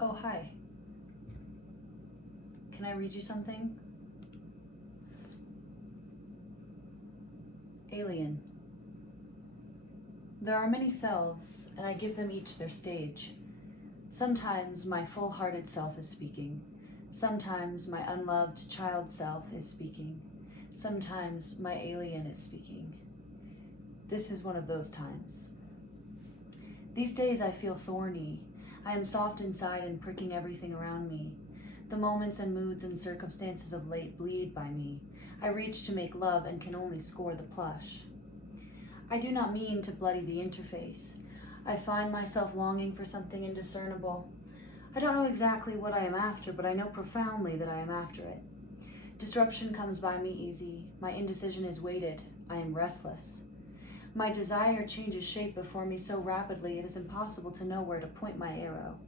Oh, hi. Can I read you something? Alien. There are many selves, and I give them each their stage. Sometimes my full-hearted self is speaking. Sometimes my unloved child self is speaking. Sometimes my alien is speaking. This is one of those times. These days I feel thorny. I am soft inside and pricking everything around me. The moments and moods and circumstances of late bleed by me. I reach to make love and can only score the plush. I do not mean to bloody the interface. I find myself longing for something indiscernible. I don't know exactly what I am after, but I know profoundly that I am after it. Disruption comes by me easy. My indecision is weighted. I am restless. My desire changes shape before me so rapidly it is impossible to know where to point my arrow.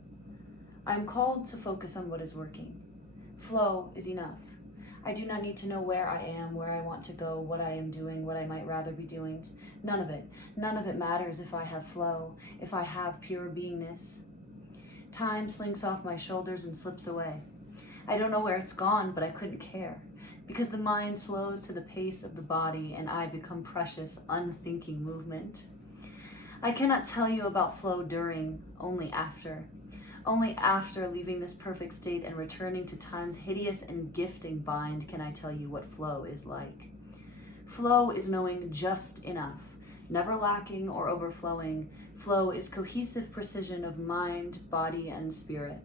I am called to focus on what is working. Flow is enough. I do not need to know where I am, where I want to go, what I am doing, what I might rather be doing. None of it. None of it matters if I have flow, if I have pure beingness. Time slinks off my shoulders and slips away. I don't know where it's gone, but I couldn't care, because the mind slows to the pace of the body and I become precious, unthinking movement. I cannot tell you about flow during, only after. Only after leaving this perfect state and returning to time's hideous and gifting bind can I tell you what flow is like. Flow is knowing just enough, never lacking or overflowing. Flow is cohesive precision of mind, body, and spirit.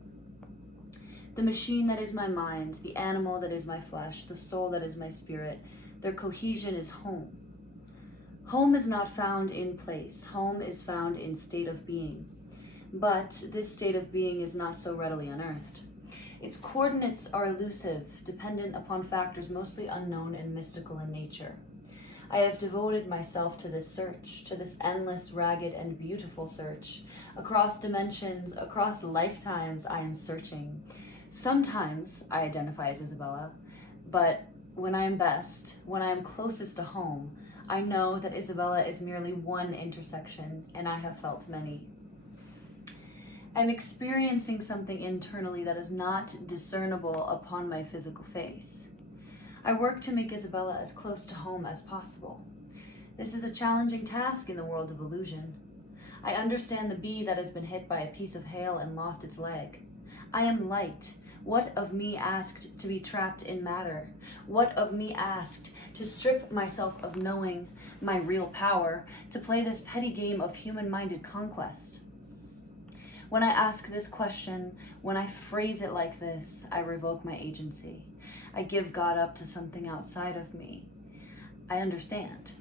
The machine that is my mind, the animal that is my flesh, the soul that is my spirit, their cohesion is home. Home is not found in place. Home is found in state of being. But this state of being is not so readily unearthed. Its coordinates are elusive, dependent upon factors mostly unknown and mystical in nature. I have devoted myself to this search, to this endless, ragged, and beautiful search. Across dimensions, across lifetimes, I am searching. Sometimes I identify as Isabella, but when I am best, when I am closest to home, I know that Isabella is merely one intersection, and I have felt many. I'm experiencing something internally that is not discernible upon my physical face. I work to make Isabella as close to home as possible. This is a challenging task in the world of illusion. I understand the bee that has been hit by a piece of hail and lost its leg. I am light. What of me asked to be trapped in matter? What of me asked to strip myself of knowing my real power, to play this petty game of human-minded conquest? When I ask this question, when I phrase it like this, I revoke my agency. I give God up to something outside of me. I understand.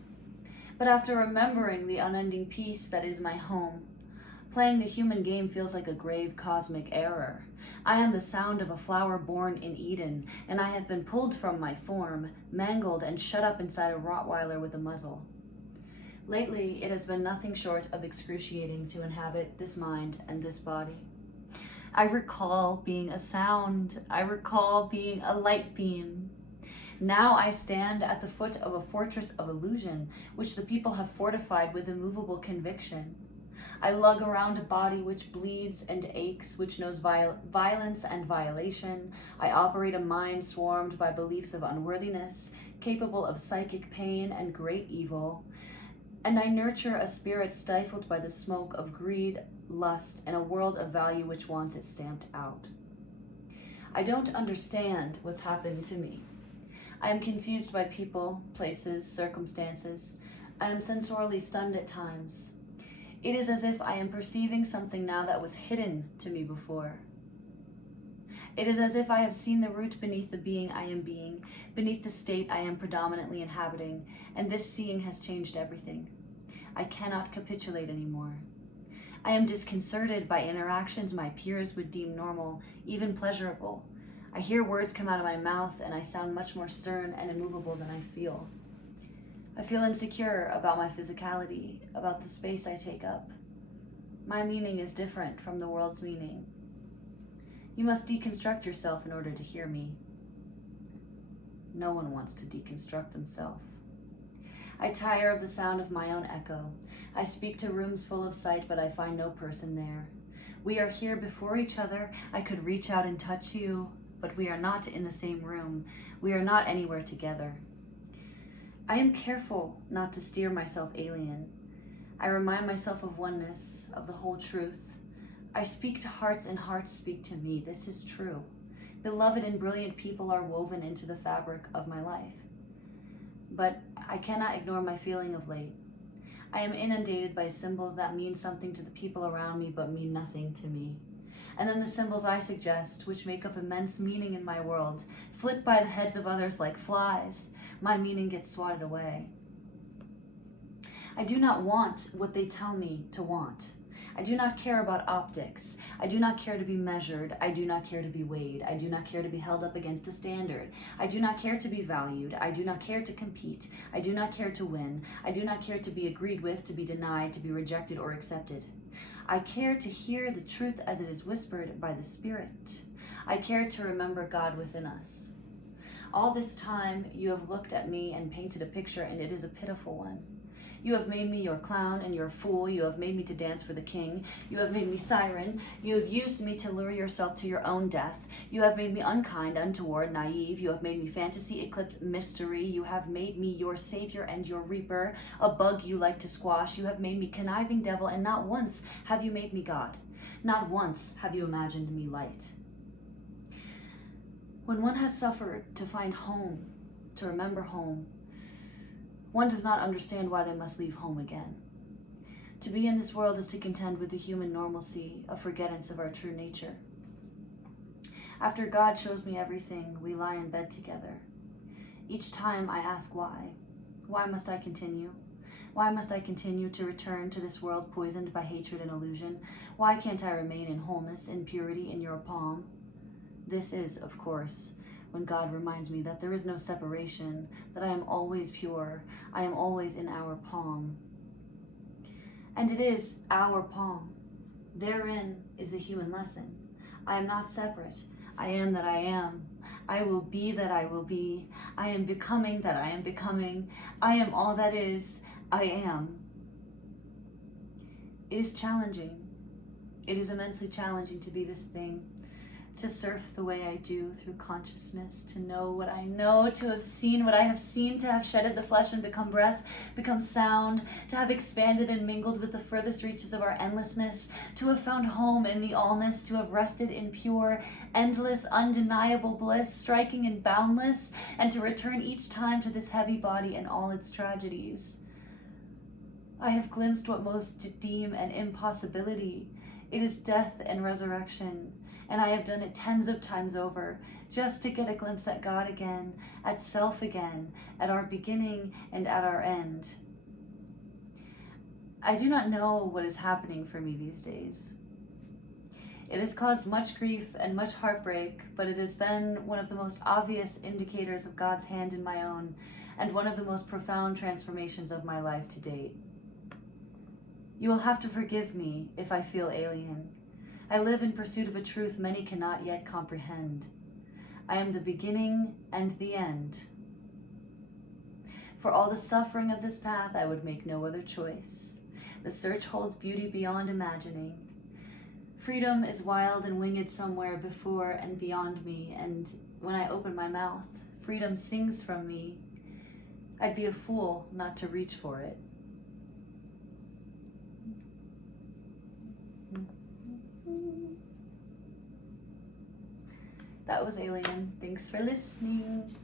But after remembering the unending peace that is my home, playing the human game feels like a grave cosmic error. I am the sound of a flower born in Eden, and I have been pulled from my form, mangled and shut up inside a Rottweiler with a muzzle. Lately, it has been nothing short of excruciating to inhabit this mind and this body. I recall being a sound. I recall being a light beam. Now I stand at the foot of a fortress of illusion, which the people have fortified with immovable conviction. I lug around a body which bleeds and aches, which knows violence and violation. I operate a mind swarmed by beliefs of unworthiness, capable of psychic pain and great evil. And I nurture a spirit stifled by the smoke of greed, lust, and a world of value which wants it stamped out. I don't understand what's happened to me. I am confused by people, places, circumstances. I am sensorially stunned at times. It is as if I am perceiving something now that was hidden to me before. It is as if I have seen the root beneath the being I am being, beneath the state I am predominantly inhabiting, and this seeing has changed everything. I cannot capitulate anymore. I am disconcerted by interactions my peers would deem normal, even pleasurable. I hear words come out of my mouth and I sound much more stern and immovable than I feel. I feel insecure about my physicality, about the space I take up. My meaning is different from the world's meaning. You must deconstruct yourself in order to hear me. No one wants to deconstruct themselves. I tire of the sound of my own echo. I speak to rooms full of sight, but I find no person there. We are here before each other. I could reach out and touch you, but we are not in the same room. We are not anywhere together. I am careful not to steer myself alien. I remind myself of oneness, of the whole truth. I speak to hearts and hearts speak to me. This is true. Beloved and brilliant people are woven into the fabric of my life. But I cannot ignore my feeling of late. I am inundated by symbols that mean something to the people around me but mean nothing to me. And then the symbols I suggest, which make up immense meaning in my world, flit by the heads of others like flies. My meaning gets swatted away. I do not want what they tell me to want. I do not care about optics. I do not care to be measured. I do not care to be weighed. I do not care to be held up against a standard. I do not care to be valued. I do not care to compete. I do not care to win. I do not care to be agreed with, to be denied, to be rejected or accepted. I care to hear the truth as it is whispered by the Spirit. I care to remember God within us. All this time you have looked at me and painted a picture, and it is a pitiful one. You have made me your clown and your fool. You have made me to dance for the king. You have made me siren. You have used me to lure yourself to your own death. You have made me unkind, untoward, naive. You have made me fantasy, eclipse, mystery. You have made me your savior and your reaper, a bug you like to squash. You have made me conniving devil, and not once have you made me God. Not once have you imagined me light. When one has suffered to find home, to remember home, one does not understand why they must leave home again. To be in this world is to contend with the human normalcy of forgettance of our true nature. After God shows me everything, we lie in bed together. Each time I ask why. Why must I continue? Why must I continue to return to this world poisoned by hatred and illusion? Why can't I remain in wholeness and purity in your palm? This is, of course, when God reminds me that there is no separation, that I am always pure, I am always in our palm. And it is our palm. Therein is the human lesson. I am not separate. I am that I am. I will be that I will be. I am becoming that I am becoming. I am all that is. I am. It is challenging. It is immensely challenging to be this thing. To surf the way I do through consciousness, to know what I know, to have seen what I have seen, to have shedded the flesh and become breath, become sound, to have expanded and mingled with the furthest reaches of our endlessness, to have found home in the allness, to have rested in pure, endless, undeniable bliss, striking and boundless, and to return each time to this heavy body and all its tragedies. I have glimpsed what most deem an impossibility. It is death and resurrection. And I have done it tens of times over, just to get a glimpse at God again, at self again, at our beginning and at our end. I do not know what is happening for me these days. It has caused much grief and much heartbreak, but it has been one of the most obvious indicators of God's hand in my own, and one of the most profound transformations of my life to date. You will have to forgive me if I feel alien. I live in pursuit of a truth many cannot yet comprehend. I am the beginning and the end. For all the suffering of this path, I would make no other choice. The search holds beauty beyond imagining. Freedom is wild and winged somewhere before and beyond me, and when I open my mouth, freedom sings from me. I'd be a fool not to reach for it. That was Alien. Thanks for listening.